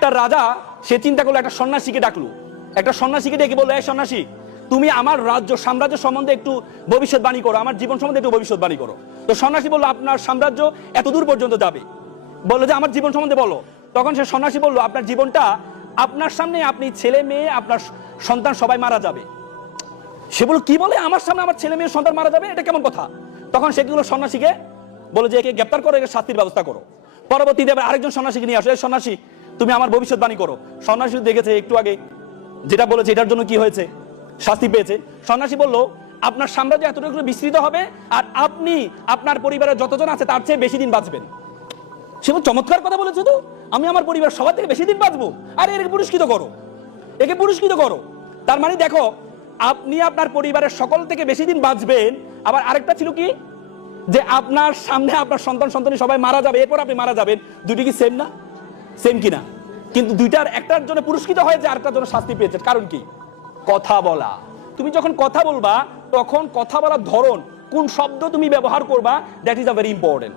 একটা রাজা সে চিন্তা করলো একটা সন্ন্যাসীকে ডাকলো, একটা সন্ন্যাসীকে ডেকে বললো, এই সন্ন্যাসী তুমি আমার রাজ্য সাম্রাজ্য সম্বন্ধে একটু ভবিষ্যৎবাণী করো, আমার জীবন সম্বন্ধে একটু ভবিষ্যৎবাণী করো। তো সন্ন্যাসী বললো, আপনার সাম্রাজ্য এত দূর পর্যন্ত যাবে। বললো যে আমার জীবন সম্বন্ধে বলো। তখন সে সন্ন্যাসী বললো, আপনার জীবনটা আপনার সামনে, আপনি ছেলে মেয়ে আপনার সন্তান সবাই মারা যাবে। সে বলল, কি বলে আমার সামনে আমার ছেলে মেয়ে সন্তান মারা যাবে, এটা কেমন কথা? তখন সেগুলো সন্ন্যাসীকে বলে যে একে গ্রেপ্তার করো, একে শাস্তির ব্যবস্থা করো। পরবর্তীতে আরেকজন সন্ন্যাসীকে নিয়ে আসো, এই সন্ন্যাসী তুমি আমার ভবিষ্যৎবাণী করো। সন্ন্যাসী দেখেছে একটু আগে যেটা বলেছে এটার জন্য কি হয়েছে, শাস্তি পেয়েছে। সন্ন্যাসী বলল, আপনার সাম্রাজ্য এতটুকু বিস্তৃত হবে আর আপনি আপনার পরিবারের যতজন আছে তার চেয়ে বেশি দিন বাঁচবেন। সে চমৎকার কথা বলেছে, তো আমি আমার পরিবার সবার থেকে বেশি দিন বাঁচবো, আর একে পুরস্কৃত করো, একে পুরস্কৃত করো। তার মানে দেখো, আপনি আপনার পরিবারের সকল থেকে বেশি দিন বাঁচবেন। আবার আরেকটা ছিল কি, যে আপনার সামনে আপনার সন্তান সন্তানি সবাই মারা যাবে, এরপর আপনি মারা যাবেন। দুটি কি সেম না? সেম কিনা? কিন্তু দুইটার একটার জন্য পুরস্কৃত হয়েছে, আরেকটার জন্য শাস্তি পেয়েছে। কারণ কি? কথা বলা। তুমি যখন কথা বলবা তখন কথা বলার ধরন, কোন শব্দ তুমি ব্যবহার করবা, that is a very important.